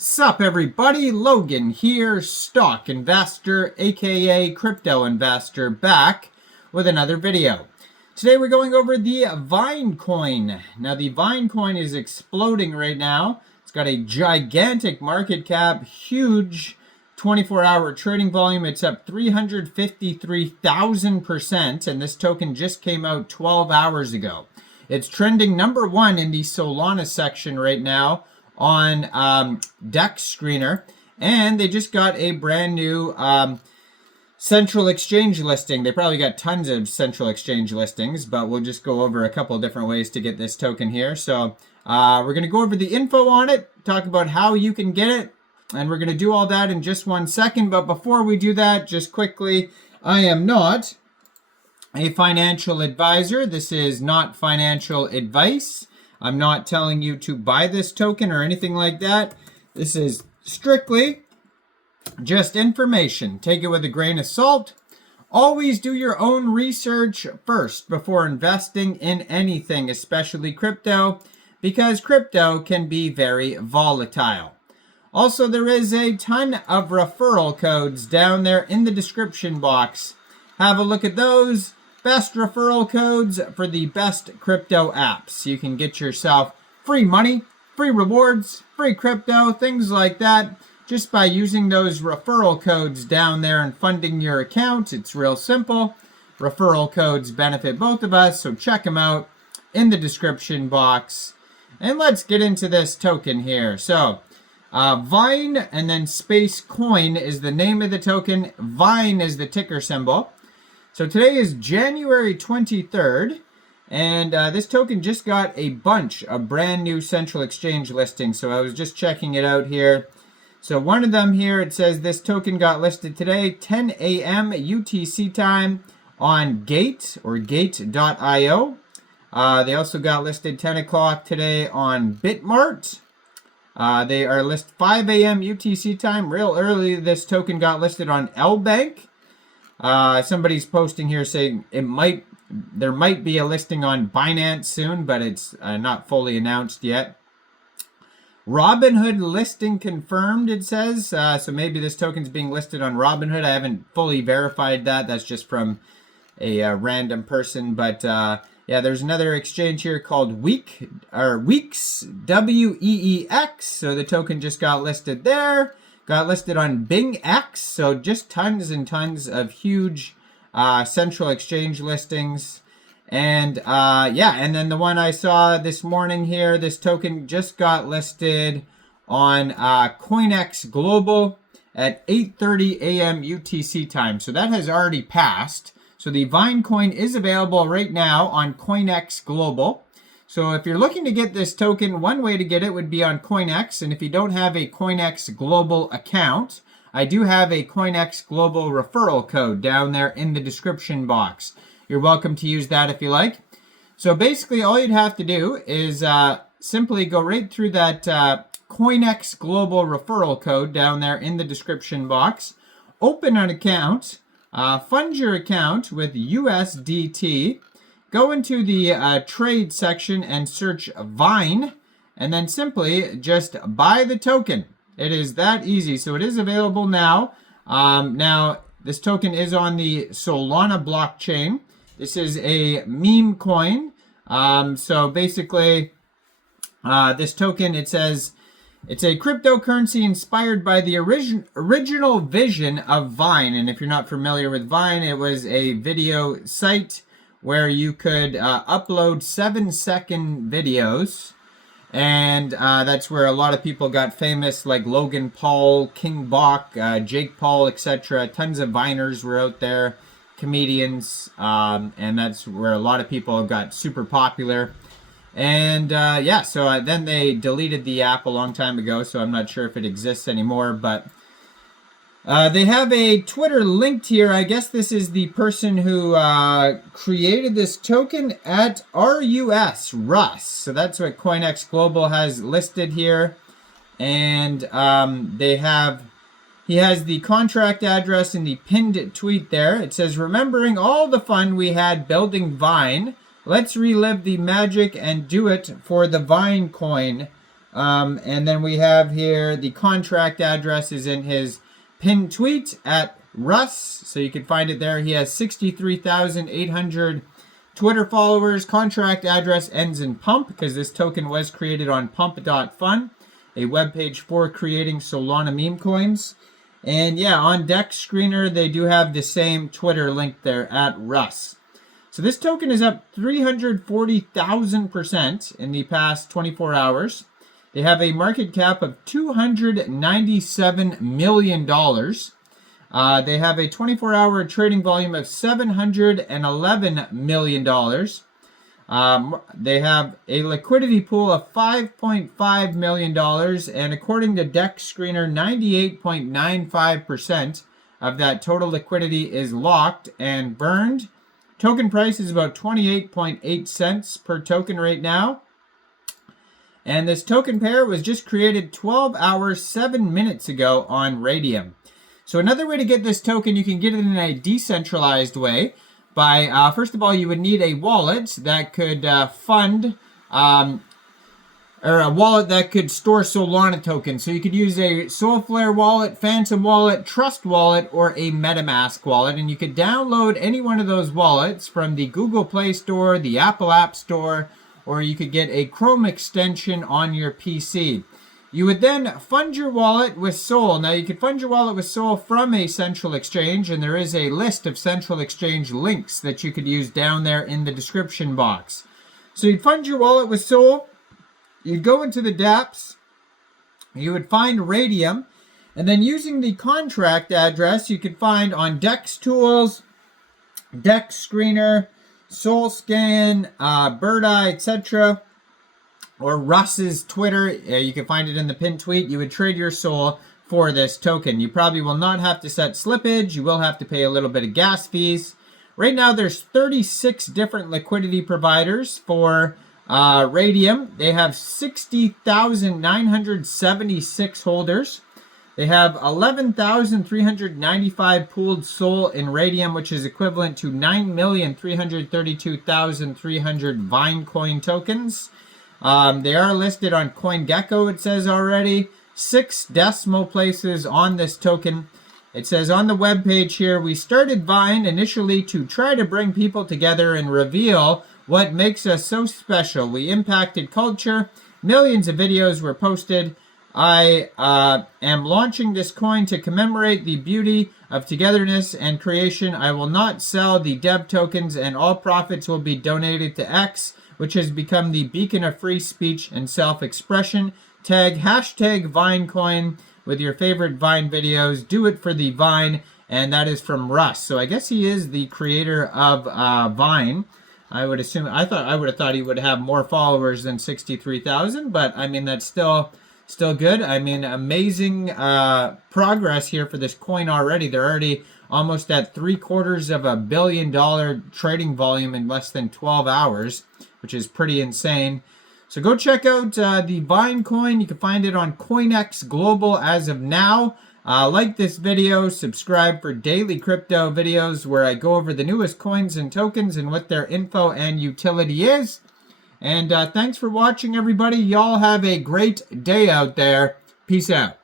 Sup everybody, Logan here, stock investor, aka crypto investor, back with another video. Today we're going over the Vinecoin. Now the Vinecoin is exploding right now. It's got a gigantic market cap, huge 24-hour trading volume. It's up 353,000%, and this token just came out 12 hours ago. It's trending number one in the Solana section right now on Dex Screener, and they just got a brand new central exchange listing. They probably got tons of central exchange listings, but we'll just go over a couple of different ways to get this token here. So we're going to go over the info on it, talk about how you can get it, and we're going to do all that in just 1 second. But before we do that, just quickly, I am not a financial advisor. This is not financial advice. I'm not telling you to buy this token or anything like that. This is strictly just information. Take it with a grain of salt. Always do your own research first before investing in anything, especially crypto, because crypto can be very volatile. Also, there is a ton of referral codes down there in the description box. Have a look at those. Best referral codes for the best crypto apps. You can get yourself free money, free rewards, free crypto, things like that, just by using those referral codes down there and funding your account. It's real simple. Referral codes benefit both of us, so check them out in the description box. And let's get into this token here. So, Vine and then space coin is the name of the token. Vine is the ticker symbol. So today is January 23rd, and this token just got a bunch of brand new central exchange listings. So I was just checking it out here. So one of them here, it says this token got listed today, 10 a.m. UTC time on Gate or Gate.io. They also got listed 10 o'clock today on Bitmart. They are listed 5 a.m. UTC time. Real early, this token got listed on LBank. Somebody's posting here saying there might be a listing on Binance soon, but it's not fully announced yet. Robinhood listing confirmed, it says. So maybe this token's being listed on Robinhood. I haven't fully verified that. That's just from a random person. But yeah, there's another exchange here called Weeks, WEEX. So the token just got listed there. Got listed on BingX, so just tons and tons of huge central exchange listings. And yeah, and then the one I saw this morning here, this token just got listed on Coinex Global at 8:30 a.m. UTC time. So that has already passed. So the Vinecoin is available right now on Coinex Global. So if you're looking to get this token, one way to get it would be on Coinex. And if you don't have a Coinex Global account, I do have a Coinex Global referral code down there in the description box. You're welcome to use that if you like. So basically all you'd have to do is simply go right through that Coinex Global referral code down there in the description box. Open an account, fund your account with USDT. Go into the trade section and search Vine, and then simply just buy the token. It is that easy. So it is available now. Now, this token is on the Solana blockchain. This is a Memecoin. So basically, this token, it says, it's a cryptocurrency inspired by the original vision of Vine. And if you're not familiar with Vine, it was a video site where you could upload 7-second videos, and that's where a lot of people got famous, like Logan Paul, King Bach, Jake Paul, etc. Tons of Viners were out there, comedians, and that's where a lot of people got super popular. And yeah, so then they deleted the app a long time ago, so I'm not sure if it exists anymore, but they have a Twitter linked here. I guess this is the person who created this token at Russ. So that's what Coinex Global has listed here. And he has the contract address in the pinned tweet there. It says, remembering all the fun we had building Vine, let's relive the magic and do it for the Vinecoin. And then we have here the contract address is in his pinned tweet at Russ. So you can find it there. He has 63,800 Twitter followers. Contract address ends in pump because this token was created on pump.fun, a webpage for creating Solana meme coins. And yeah, on Dex Screener, they do have the same Twitter link there at Russ. So this token is up 340,000% in the past 24 hours. They have a market cap of $297 million. They have a 24-hour trading volume of $711 million. They have a liquidity pool of $5.5 million, and according to Dex Screener, 98.95% of that total liquidity is locked and burned. Token price is about 28.8 cents per token right now. And this token pair was just created 12 hours, 7 minutes ago on Raydium. So another way to get this token, you can get it in a decentralized way. By first of all, you would need a wallet that could fund, or a wallet that could store Solana tokens. So you could use a Solflare wallet, Phantom wallet, Trust wallet, or a MetaMask wallet. And you could download any one of those wallets from the Google Play Store, the Apple App Store, or you could get a Chrome extension on your PC. You would then fund your wallet with Sol. Now, you can fund your wallet with Sol from a central exchange, and there is a list of central exchange links that you could use down there in the description box. So you'd fund your wallet with Sol, you'd go into the dApps, you would find Raydium, and then using the contract address you could find on Dex Tools, Dex Screener, SolScan, Birdeye, etc., or Russ's Twitter. You can find it in the pinned tweet. You would trade your Sol for this token. You probably will not have to set slippage. You will have to pay a little bit of gas fees. Right now, there's 36 different liquidity providers for Raydium. They have 60,976 holders. They have 11,395 pooled Sol in Raydium, which is equivalent to 9,332,300 Vinecoin tokens. They are listed on CoinGecko, it says already. 6 decimal places on this token. It says on the webpage here, we started Vine initially to try to bring people together and reveal what makes us so special. We impacted culture. Millions of videos were posted. I am launching this coin to commemorate the beauty of togetherness and creation. I will not sell the dev tokens, and all profits will be donated to X, which has become the beacon of free speech and self-expression. Tag hashtag Vinecoin with your favorite Vine videos. Do it for the Vine, and that is from Russ. So I guess he is the creator of Vine. I would assume. I would have thought he would have more followers than 63,000, but I mean that's still good. I mean, amazing progress here for this coin already. They're already almost at $750 million trading volume in less than 12 hours, which is pretty insane. So go check out the Vinecoin. You can find it on Coinex Global as of now. Like this video, subscribe for daily crypto videos where I go over the newest coins and tokens and what their info and utility is. And thanks for watching, everybody. Y'all have a great day out there. Peace out.